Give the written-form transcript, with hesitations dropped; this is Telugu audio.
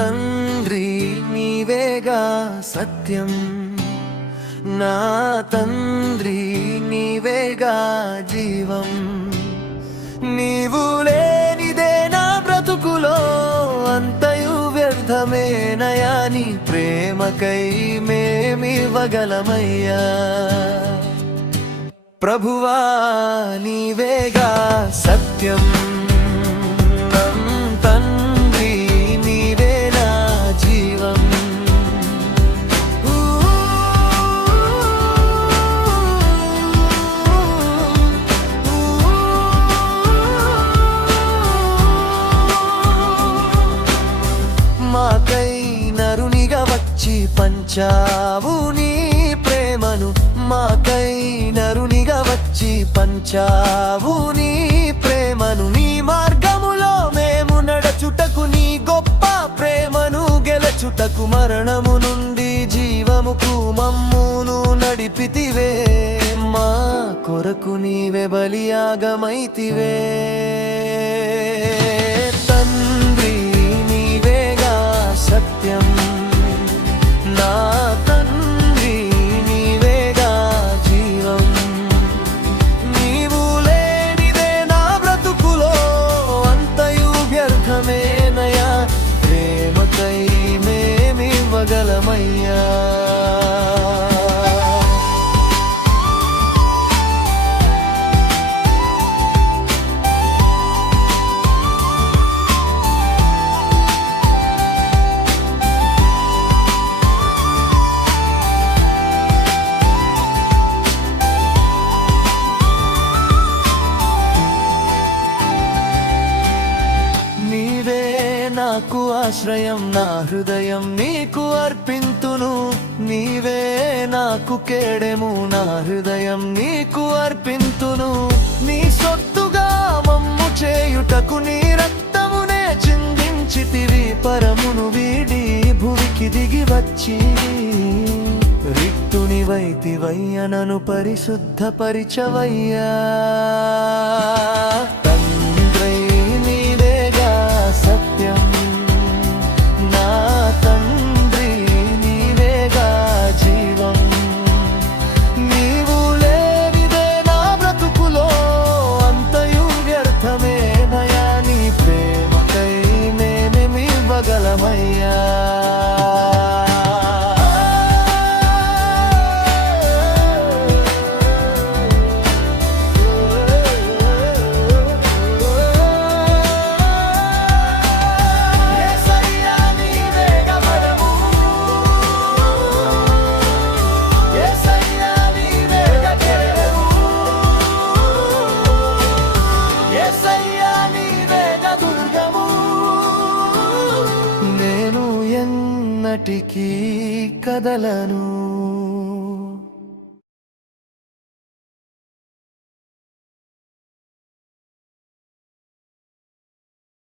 తండ్రి నీవేగా సత్యం, నా తండ్రి నీవేగా జీవం. నీవు లేనిదే నా బ్రతుకులో అంతయు వ్యర్థమేనయా, నీ ప్రేమకై మేమివ్వగలమయ్యా. ప్రభువా నీవేగా సత్యం, తండ్రి నీవే నా జీవం. మాకై నరునిగా వచ్చి పంచావు నీ ప్రేమను, మాకై నరునిగా వచ్చి పంచావు నీ ప్రేమను. నీ మార్గములో మేము నడచుటకు, నీ గొప్ప ప్రేమను గెలచుటకు, మరణము నుండి జీవముకు మమ్మును నడిపితివే. మా కొరకు నీవే బలియాగమైతివే. తండ్రి నీవేగా సత్యం, నా తండ్రి నీవేగా జీవం. నీవు లేనిదే నా బ్రతుకులో అంతయు వ్యర్థమేనయా, ప్రేమకై మేమివ్వగలమయ్యా. నాకు ఆశ్రయం, నా హృదయం నీకు అర్పింతును. నీవే నాకు కేడెము, నా హృదయం నీకు అర్పింతును. నీ సొత్తుగా మమ్ము చేయుటకు నీ రక్తమునే చిందించితివి. పరమును వీడి భువికి దిగి వచ్చి రిక్తునివైతివయ్య, నన్ను పరిశుద్ధపరిచవయ్యా. తండ్రి నీవేగా సత్యం, నా తండ్రి నీవేగా జీవం. నీవు లేనిదే నా బ్రతుకులో అంతయు వ్యర్థమేనయా, నీ ప్రేమకై మేమివ్వగలమయ్యా. ఎన్నటికీ కదలను.